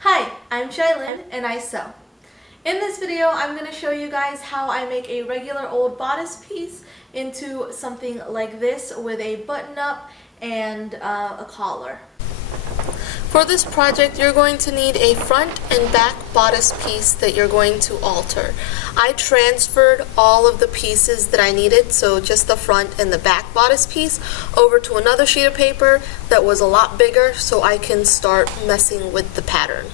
Hi, I'm Shailyn and I sew. In this video, I'm going to show you guys how I make a regular old bodice piece into something like this with a button-up and a collar. For this project, you're going to need a front and back bodice piece that you're going to alter. I transferred all of the pieces that I needed, so just the front and the back bodice piece, over to another sheet of paper that was a lot bigger so I can start messing with the pattern.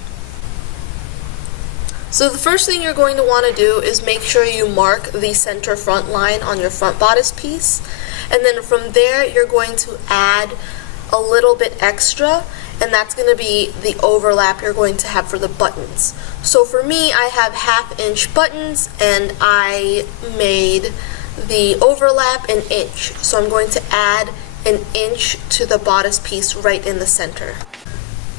So the first thing you're going to want to do is make sure you mark the center front line on your front bodice piece, and then from there you're going to add a little bit extra, and that's going to be the overlap you're going to have for the buttons. So for me, I have 1/2 inch buttons and I made the overlap 1 inch. So I'm going to add 1 inch to the bodice piece right in the center.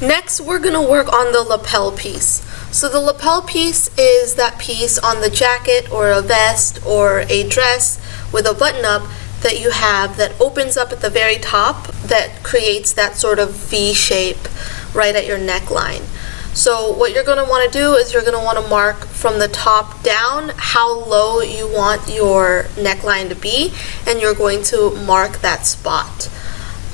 Next, we're going to work on the lapel piece. So the lapel piece is that piece on the jacket or a vest or a dress with a button-up that you have that opens up at the very top that creates that sort of V shape right at your neckline. So what you're going to want to do is you're going to want to mark from the top down how low you want your neckline to be, and you're going to mark that spot.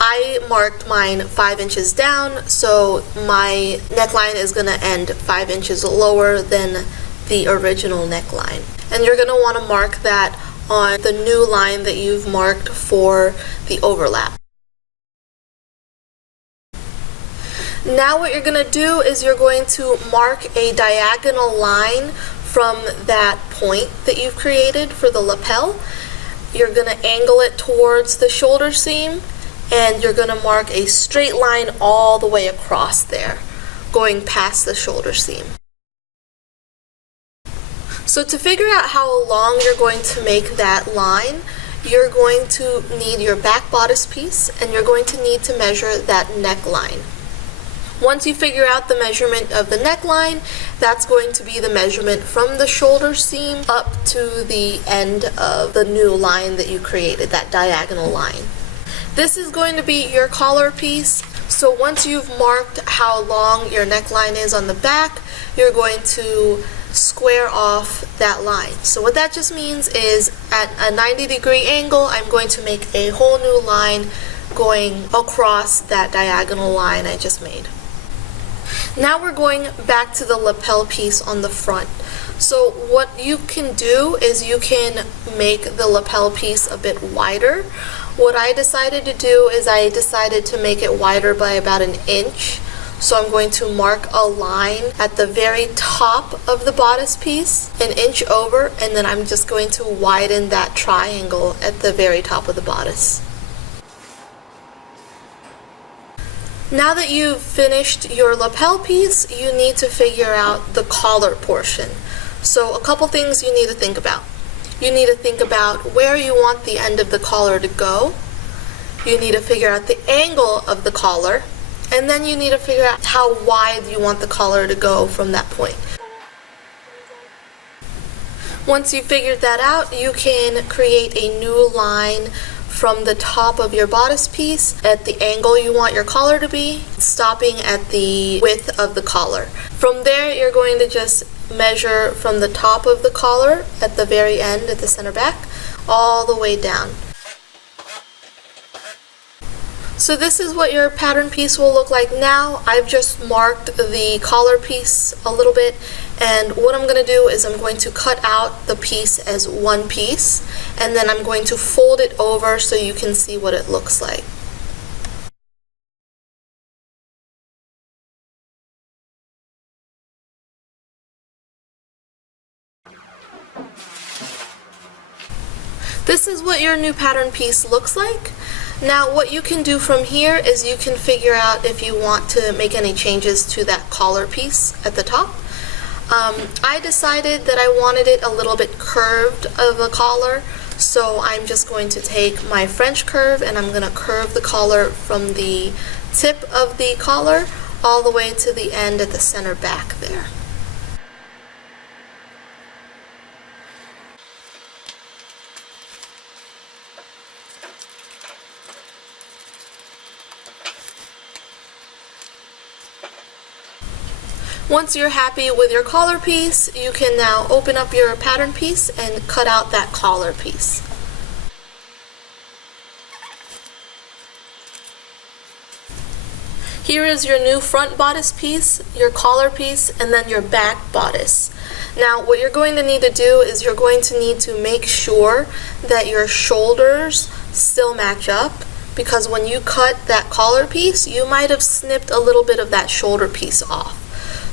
I marked mine 5 inches down, so my neckline is going to end 5 inches lower than the original neckline. And you're going to want to mark that on the new line that you've marked for the overlap. Now what you're going to do is you're going to mark a diagonal line from that point that you've created for the lapel. You're going to angle it towards the shoulder seam, and you're going to mark a straight line all the way across there, going past the shoulder seam. So to figure out how long you're going to make that line, you're going to need your back bodice piece, and you're going to need to measure that neckline. Once you figure out the measurement of the neckline, that's going to be the measurement from the shoulder seam up to the end of the new line that you created, that diagonal line. This is going to be your collar piece. So once you've marked how long your neckline is on the back, you're going to square off that line. So what that just means is at a 90-degree angle, I'm going to make a whole new line going across that diagonal line I just made. Now we're going back to the lapel piece on the front. So what you can do is you can make the lapel piece a bit wider. What I decided to do is I decided to make it wider by about 1 inch. So I'm going to mark a line at the very top of the bodice piece, 1 inch over, and then I'm just going to widen that triangle at the very top of the bodice. Now that you've finished your lapel piece, you need to figure out the collar portion. So a couple things you need to think about. You need to think about where you want the end of the collar to go. You need to figure out the angle of the collar. And then you need to figure out how wide you want the collar to go from that point. Once you've figured that out, you can create a new line from the top of your bodice piece at the angle you want your collar to be, stopping at the width of the collar. From there, you're going to just measure from the top of the collar at the very end, at the center back, all the way down. So this is what your pattern piece will look like now. I've just marked the collar piece a little bit, and what I'm going to do is I'm going to cut out the piece as one piece, and then I'm going to fold it over so you can see what it looks like. This is what your new pattern piece looks like. Now what you can do from here is you can figure out if you want to make any changes to that collar piece at the top. I decided that I wanted it a little bit curved of a collar, so I'm just going to take my French curve and I'm going to curve the collar from the tip of the collar all the way to the end at the center back there. Once you're happy with your collar piece, you can now open up your pattern piece and cut out that collar piece. Here is your new front bodice piece, your collar piece, and then your back bodice. Now what you're going to need to do is you're going to need to make sure that your shoulders still match up, because when you cut that collar piece, you might have snipped a little bit of that shoulder piece off.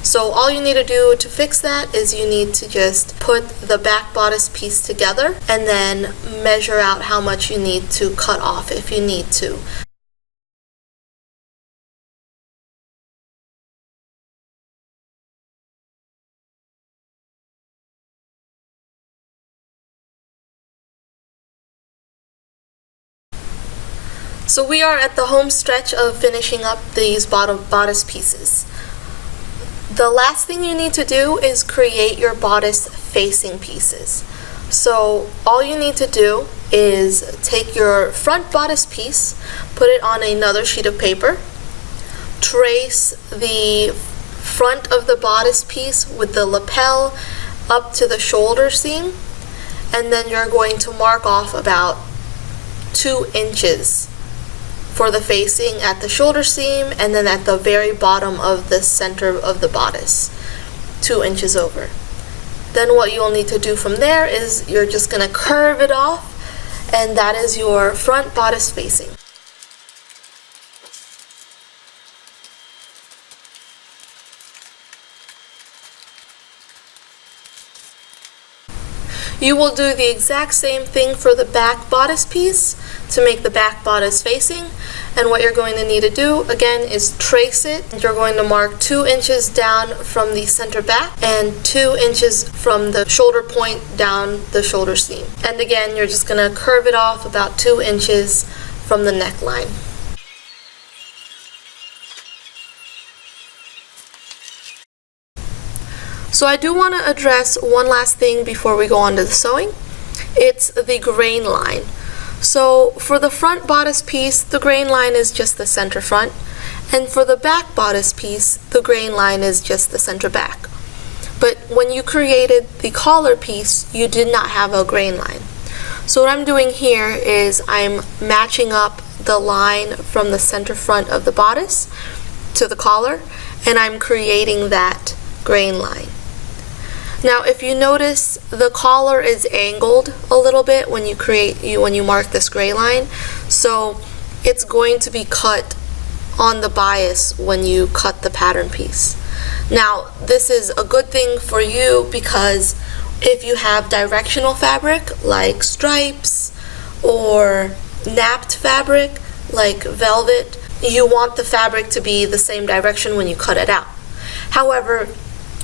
So all you need to do to fix that is you need to just put the back bodice piece together and then measure out how much you need to cut off if you need to. So we are at the home stretch of finishing up these bodice pieces. The last thing you need to do is create your bodice facing pieces. So all you need to do is take your front bodice piece, put it on another sheet of paper, trace the front of the bodice piece with the lapel up to the shoulder seam, and then you're going to mark off about 2 inches for the facing at the shoulder seam, and then at the very bottom of the center of the bodice, 2 inches over. Then what you'll need to do from there is you're just going to curve it off, and that is your front bodice facing. You will do the exact same thing for the back bodice piece to make the back bodice facing, and what you're going to need to do again is trace it. You're going to mark 2 inches down from the center back and 2 inches from the shoulder point down the shoulder seam, and again you're just going to curve it off about 2 inches from the neckline. So I do want to address one last thing before we go on to the sewing. It's the grain line. So for the front bodice piece, the grain line is just the center front, and for the back bodice piece, the grain line is just the center back. But when you created the collar piece, you did not have a grain line. So what I'm doing here is I'm matching up the line from the center front of the bodice to the collar, and I'm creating that grain line. Now if you notice, the collar is angled a little bit when you mark this gray line, so it's going to be cut on the bias when you cut the pattern piece. Now this is a good thing for you because if you have directional fabric like stripes or napped fabric like velvet, you want the fabric to be the same direction when you cut it out. However,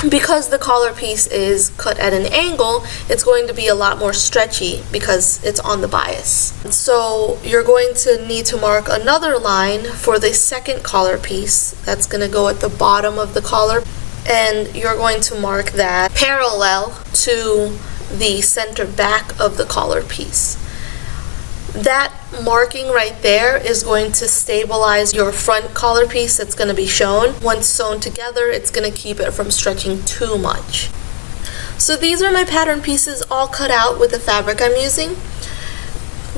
because the collar piece is cut at an angle, it's going to be a lot more stretchy because it's on the bias. So you're going to need to mark another line for the second collar piece that's going to go at the bottom of the collar, and you're going to mark that parallel to the center back of the collar piece. That marking right there is going to stabilize your front collar piece that's going to be shown. Once sewn together, it's going to keep it from stretching too much. So these are my pattern pieces all cut out with the fabric I'm using.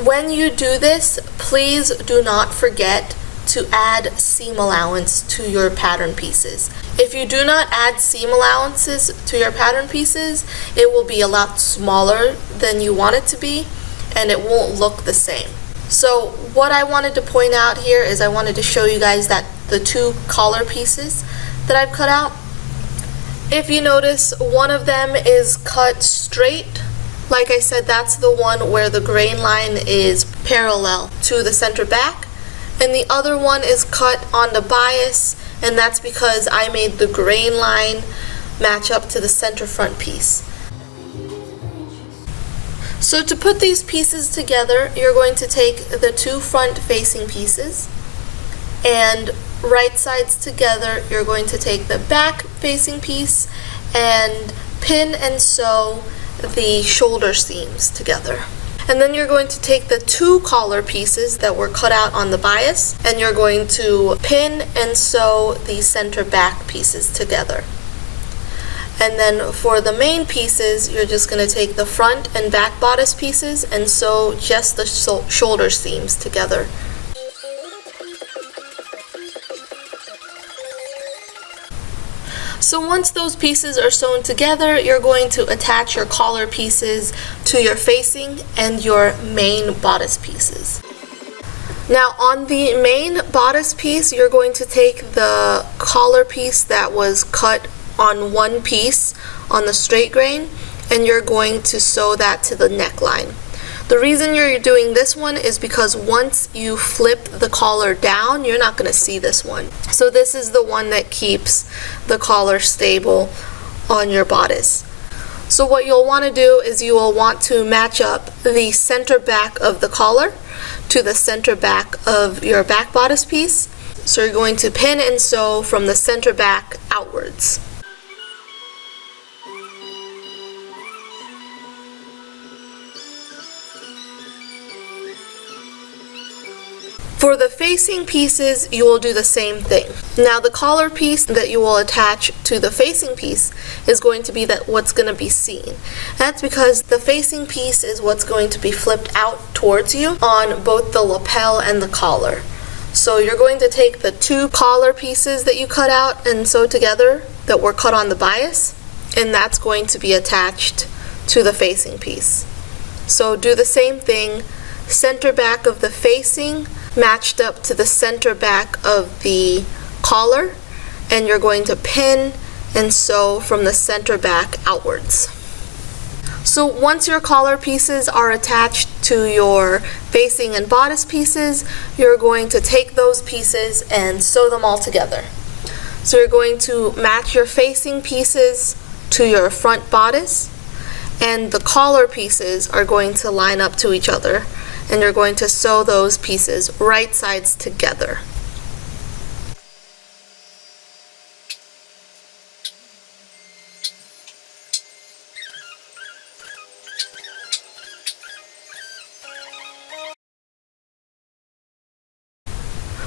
When you do this, please do not forget to add seam allowance to your pattern pieces. If you do not add seam allowances to your pattern pieces, it will be a lot smaller than you want it to be, and it won't look the same. So what I wanted to point out here is I wanted to show you guys that the 2 collar pieces that I've cut out. If you notice, one of them is cut straight. Like I said, that's the one where the grain line is parallel to the center back, and the other one is cut on the bias, and that's because I made the grain line match up to the center front piece. So to put these pieces together, you're going to take the 2 front facing pieces, and right sides together, you're going to take the back facing piece and pin and sew the shoulder seams together. And then you're going to take the 2 collar pieces that were cut out on the bias, and you're going to pin and sew the center back pieces together. And then for the main pieces, you're just going to take the front and back bodice pieces and sew just the shoulder seams together. So once those pieces are sewn together, you're going to attach your collar pieces to your facing and your main bodice pieces. Now on the main bodice piece, you're going to take the collar piece that was cut on one piece on the straight grain, and you're going to sew that to the neckline. The reason you're doing this one is because once you flip the collar down, you're not going to see this one. So this is the one that keeps the collar stable on your bodice. So what you'll want to do is you will want to match up the center back of the collar to the center back of your back bodice piece. So you're going to pin and sew from the center back outwards. For the facing pieces, you will do the same thing. Now the collar piece that you will attach to the facing piece is going to be what's going to be seen. That's because the facing piece is what's going to be flipped out towards you on both the lapel and the collar. So you're going to take the two collar pieces that you cut out and sew together that were cut on the bias, and that's going to be attached to the facing piece. So do the same thing, center back of the facing matched up to the center back of the collar, and you're going to pin and sew from the center back outwards. So once your collar pieces are attached to your facing and bodice pieces, you're going to take those pieces and sew them all together. So you're going to match your facing pieces to your front bodice, and the collar pieces are going to line up to each other, and you're going to sew those pieces right sides together.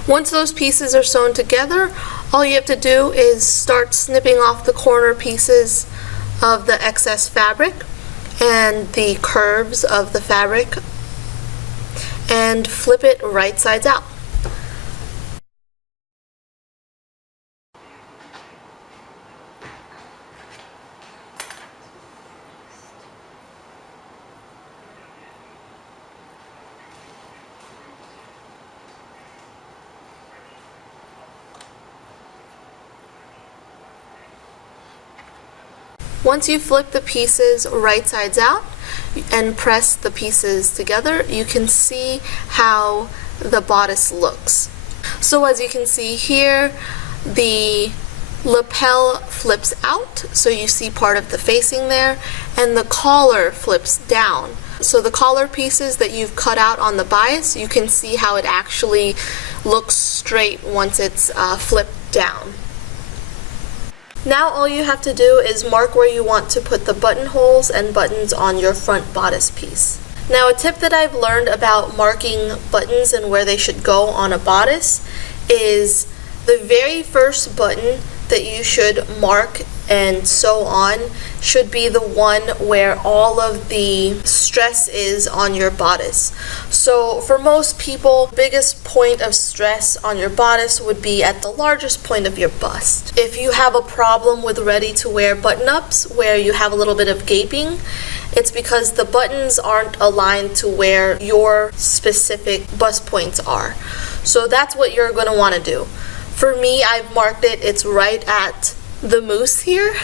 Once those pieces are sewn together, all you have to do is start snipping off the corner pieces of the excess fabric and the curves of the fabric and flip it right sides out. Once you flip the pieces right sides out and press the pieces together, you can see how the bodice looks. So as you can see here, the lapel flips out, so you see part of the facing there, and the collar flips down. So the collar pieces that you've cut out on the bias, you can see how it actually looks straight once it's flipped down. Now all you have to do is mark where you want to put the buttonholes and buttons on your front bodice piece. Now a tip that I've learned about marking buttons and where they should go on a bodice is the very first button that you should mark and sew on should be the one where all of the stress is on your bodice. So for most people, the biggest point of stress on your bodice would be at the largest point of your bust. If you have a problem with ready-to-wear button-ups where you have a little bit of gaping, it's because the buttons aren't aligned to where your specific bust points are. So that's what you're going to want to do. For me, I've marked it, it's right at the moose here,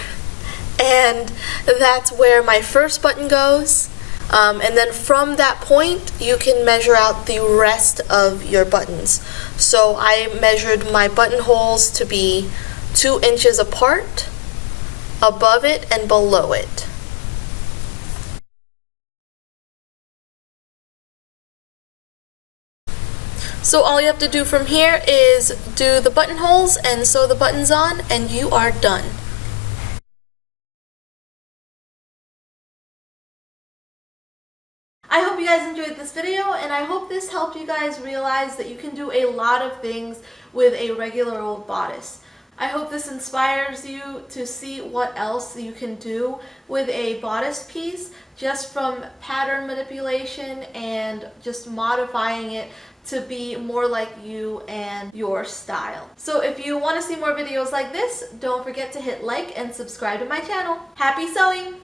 and that's where my first button goes, and then from that point you can measure out the rest of your buttons. So I measured my buttonholes to be 2 inches apart, above it and below it. So all you have to do from here is do the buttonholes and sew the buttons on, and you are done. I hope you guys enjoyed this video, and I hope this helped you guys realize that you can do a lot of things with a regular old bodice. I hope this inspires you to see what else you can do with a bodice piece just from pattern manipulation and just modifying it to be more like you and your style. So if you want to see more videos like this, don't forget to hit like and subscribe to my channel. Happy sewing!